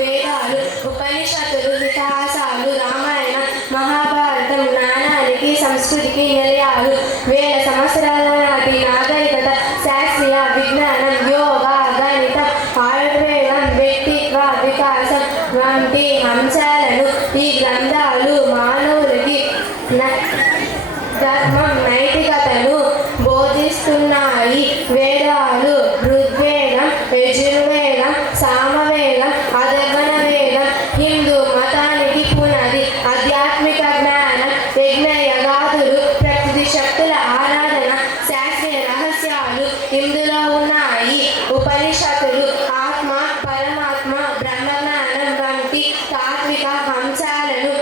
వేదాలు, ఉపనిషత్తులు, ఇతిహాసాలు, రామాయణ మహాభారతం జ్ఞానానికి సంస్కృతికి నిలయాలు. వేల సంవత్సరాల నాటి నాగరికత, శాస్త్రీయ విజ్ఞానం, యోగా, గణితం, ఆయుర్వేదం, వ్యక్తిత్వ వికాసం వంటి అంశాలను ఈ గ్రంథాలు మానవులకి ధర్మం, నైతికతను బోధిస్తున్నాయి. వేదాలు ఋగ్వేదం, యజుర్వేదం, సామవేదం, అథర్వణ వేదం హిందూ మతానికి పునాది. ఆధ్యాత్మిక జ్ఞానం, యజ్ఞ యగాదులు, ప్రకృతి శక్తుల ఆరాధన, శాస్త్రీయ రహస్యాలు ఇందులో ఉన్నాయి. ఉపనిషత్తులు ఆత్మ, పరమాత్మ, బ్రహ్మజ్ఞానం వంటి తాత్విక అంశాలను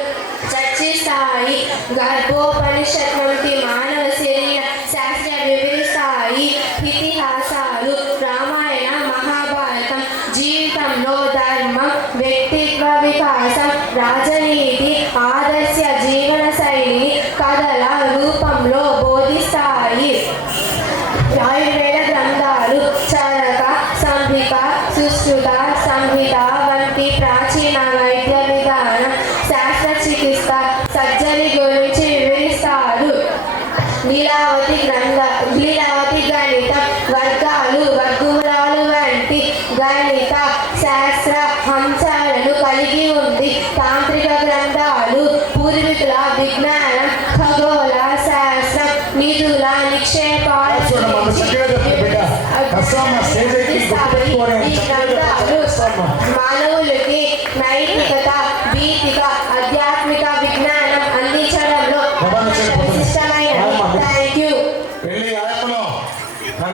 చర్చిస్తాయి. గర్భోపనిషత్ వంటి మానవ శరీర శాస్త్ర వివరిస్తాయి. ఇతిహాసాలు రామాయణ మహాభారతం జీవితంలో ధర్మం, వ్యక్తిత్వ వికాసం, రాజనీతి, ఆదర్శ జీవన శైలిని కథల రూపంలో బోధిస్తాయి. ఆయుర్వేద గ్రంథాలు చరక, సంహిత, సుశ్రుత సంహిత వంటి ప్రాచీన వైద్య విధానం, శస్త్రచికిత్స, సర్జరీ గురించి వివరిస్తారు. లీలావతి గణితం, వర్గాలు, వర్గమూలాలు వంటి గణిత శాస్త్ర అంశాలను కలిగి ఉంది. తాంత్రిక గ్రంథాలు పూర్వీకుల విజ్ఞానం, ఖగోళ శాస్త్రం, నిధుల నిక్షేపాలు మానవులకి